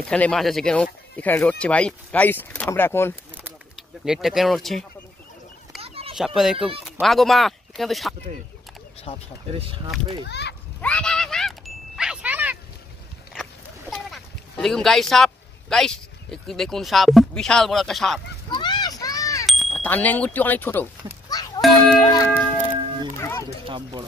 এখানে মাছ আছে কেন? এখানে রটছে ভাই। গাইস আমরা এখন নেটটা কেন রটছে? সাপটা দেখো, মা গো মা, এখানে তো সাপ। সাপ সাপ এর সাপ রে। দেখুন গাইস সাপ, গাইস দেখুন সাপ, বিশাল বড় একটা সাপ। তার নেঙ্গুরটি অনেক ছোট। সাপ বড়।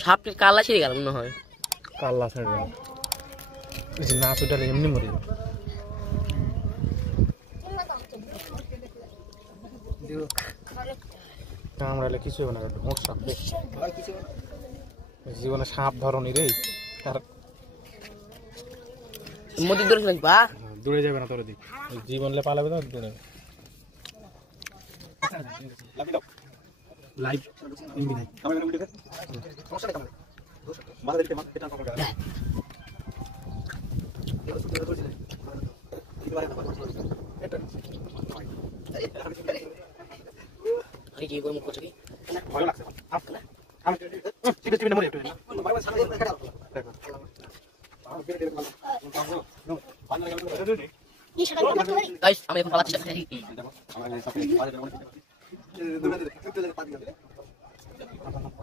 সাপটা কাল্লা ছিঁড়ে গেল মনে হয়। কাল্লা ছেড়ে গেল, না সেটা এমনি মরে যাবে। কামড়ালে কিছু হবে না, ঢোক সাপ জীবনে সাপ ধরনি রে। তার মধ্যে দৌড়ে বা দৌড়ে যাবে না, তোর দিক জীবনলে পালাবে তো দৌড়ে লাইভ ইন্দি নাই ক্যামেরা ভিডিও সমস্যা নেই। ক্যামেরা মাথা দিতে এটা কভার করে আরে কি গরম করছে কি ভালো লাগছে আপনা আমি চিপে চিপে মরে একটু বারবার সামনে দেখা দাও গাইস আমি এখন পালাচ্ছি।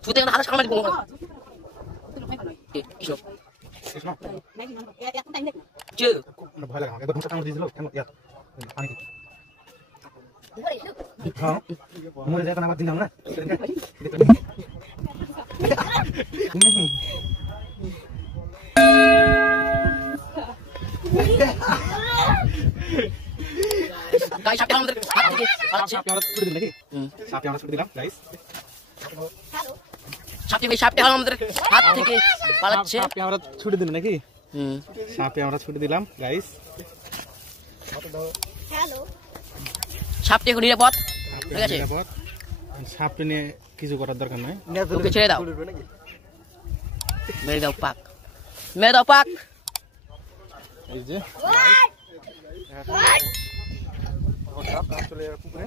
ছুতে না হাত সামনে কোন কি ভয় লাগে আমাকে একবার কামড় দিয়েছিল কেন ইয়া পানি হ্যাঁ মরে যায় আবার দিলাম না গাইস সাপটা আমাদের হাত থেকে পালাচ্ছে। সাপটা আমরা ছুড়ে দিলাম নাকি? সাপটা আমরা ছুড়ে দিলাম গাইস। সাপটা আমাদের হাত থেকে পালাচ্ছে। সাপটা আমরা ছুড়ে দিলাম নাকি? সাপটা আমরা ছুড়ে দিলাম গাইস। হ্যালো সাপটা এখন নিরাপদ, ঠিক আছে? নিরাপদ। সাপটা নিয়ে কিছু করার দরকার নাই, ওকে ছেড়ে দাও। মেরে দাও পাক, মেরে দাও পাক। এই যে চলে পুকুরে